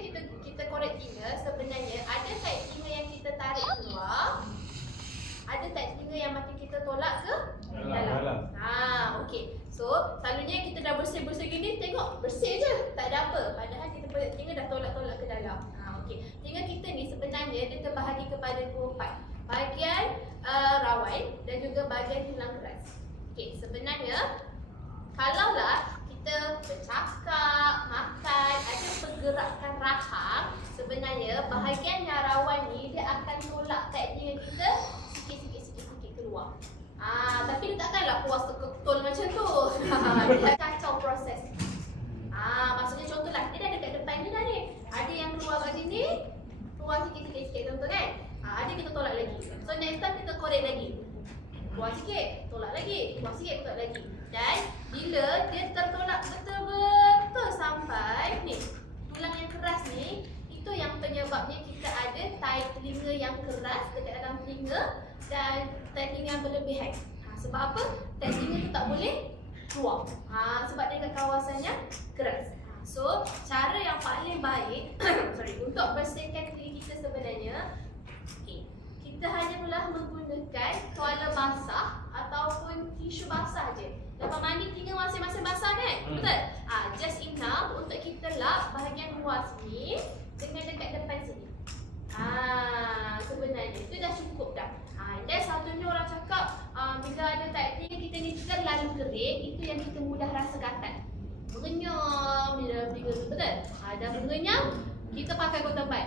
bila kita korek telinga, sebenarnya ada taik telinga yang kita tarik keluar, ada taik telinga yang makin kita tolak ke dalam. Okey. So, selalunya kita dah bersih-bersih gini, tengok bersih je, tak ada apa. Padahal kita punya telinga dah tolak-tolak ke dalam. Okey. Telinga kita ni sebenarnya dia terbahagi kepada dua part. Bahagian rawai dan juga bahagian tulang keras. Okey, sebenarnya kalaulah kita bercakap, makan, ada pergerakan rahang, sebenarnya bahagian yang rawan ni dia akan tolak taik telinga kita sikit-sikit keluar. Tapi dia takkanlah puas ketul macam tu. Dia kacau proses. Maksudnya contohlah, dia dah dekat depan ni dah ni. Ada yang keluar kat sini, keluar sikit-sikit contoh kan. Ada kita tolak lagi. So next time kita korek lagi. Keluar sikit, tolak lagi. Keluar sikit, tolak lagi. Dan bila dia tertolak betul-betul sampai ni, tulang yang keras ni, itu yang penyebabnya kita ada taik telinga yang keras dekat dalam telinga dan taik telinga yang berlebihan. Sebab apa? Taik telinga tu tak boleh keluar. Sebab dia dekat kawasan yang keras. So, cara yang paling baik untuk bersihkan telinga kita sebenarnya, kita hanyalah menggunakan tuala basah ataupun tisu basah je. Lepas mandi telinga masing-masing basah kan? Betul? Just enough untuk kita lap bahagian luar sini dengan dekat depan sini. Sebenarnya itu dah cukup dah. Dan satunya orang cakap bila ada taik telinga kita ni terlalu kering, itu yang kita mudah rasa gatal. Mengenyam di dalam telinga tu, betul? Dah mengenyam, kita pakai cotton bud.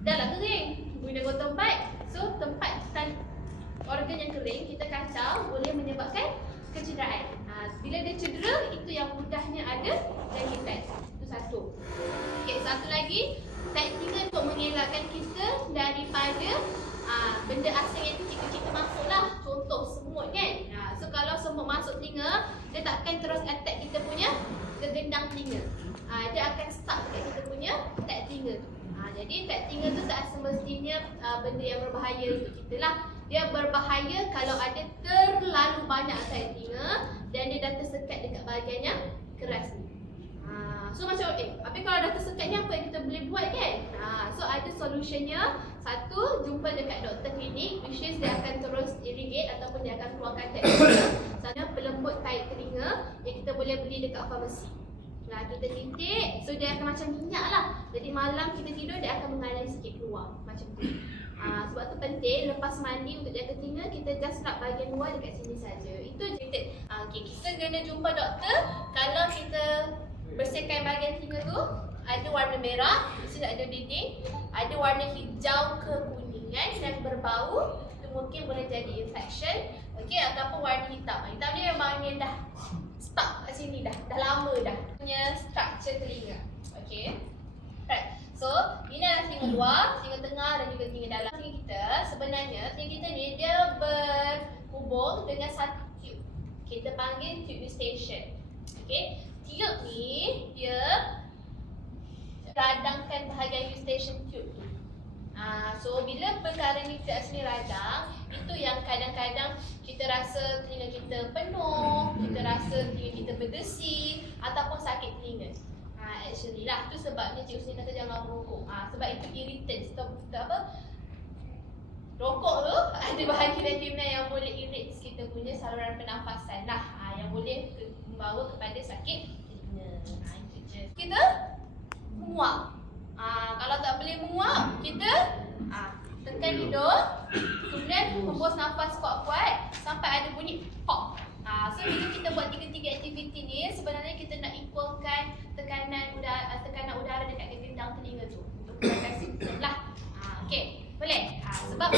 Dah lah kering, guna cotton bud. So tempatkan organ yang kering, kita kacau, boleh menyebabkan kecederaan. Bila dia cedera, itu yang mudahnya ada jangkitan. Itu satu. Okey, satu lagi, taik telinga untuk mengelakkan kita daripada benda asing yang kecil-kecil masuklah. Contoh semut kan. So kalau semut masuk telinga, dia takkan terus attack kita punya gegendang telinga. Dia akan stuck dekat kita punya taik telinga tu. Jadi taik telinga tu tak semestinya benda yang berbahaya untuk kita lah. Dia berbahaya kalau ada terlalu banyak taik telinga dan dia dah tersekat dekat bahagian yang keras ni. So macam tapi kalau dah tersekat ni apa yang kita boleh buat kan? So ada solutionnya. Satu, jumpa dekat doktor klinik, which is dia akan terus irrigate ataupun dia akan keluarkan taik telinga. Sana pelembut taik telinga yang kita boleh beli dekat farmasi. Kita titik, so dia akan macam minyak lah. Jadi malam kita tidur dia akan mengalir sikit keluar macam tu. Sebab tu penting lepas mandi untuk jaga telinga, kita just lap bahagian luar dekat sini saja. Itu je. Kita kena jumpa doktor kalau kita bersihkan bahagian telinga tu. Ada warna merah, di sini ada dinding. Ada warna hijau kekuningan dan berbau, itu mungkin boleh jadi infection. Ataupun warna hitam. Hitam ni memang yang dah stuck kat sini dah lama dah punya structure telinga. Right. So, ini adalah telinga luar, telinga tengah dan juga telinga dalam. Telinga kita sebenarnya, telinga kita ni dia berhubung dengan satu tube. Kita panggil tube eustachian. Tube ni dia radangkan bahagian eustachian tube tu. So bila perkara ni kat sini radang, itu yang kadang-kadang kita rasa telinga kita penuh, kita rasa telinga kita berdesi ataupun sakit telinga. Actually lah, tu sebabnya Cik Husni kata jangan merokok. Sebab itu irritant. Rokok tu ada bahagian kimia yang boleh irrit kita punya saluran pernafasan lah, yang boleh membawa kepada sakit telinga. Itu je. Kita menguap. Kalau tak boleh menguap, kita tekan hidung, kemudian hembus nafas kuat-kuat sampai ada bunyi pop. So bila kita buat tiga-tiga aktiviti ni, sebenarnya kita nak equalkan tekanan udara dekat gegendang telinga tu untuk kurangkan simptom lah. Boleh? Sebab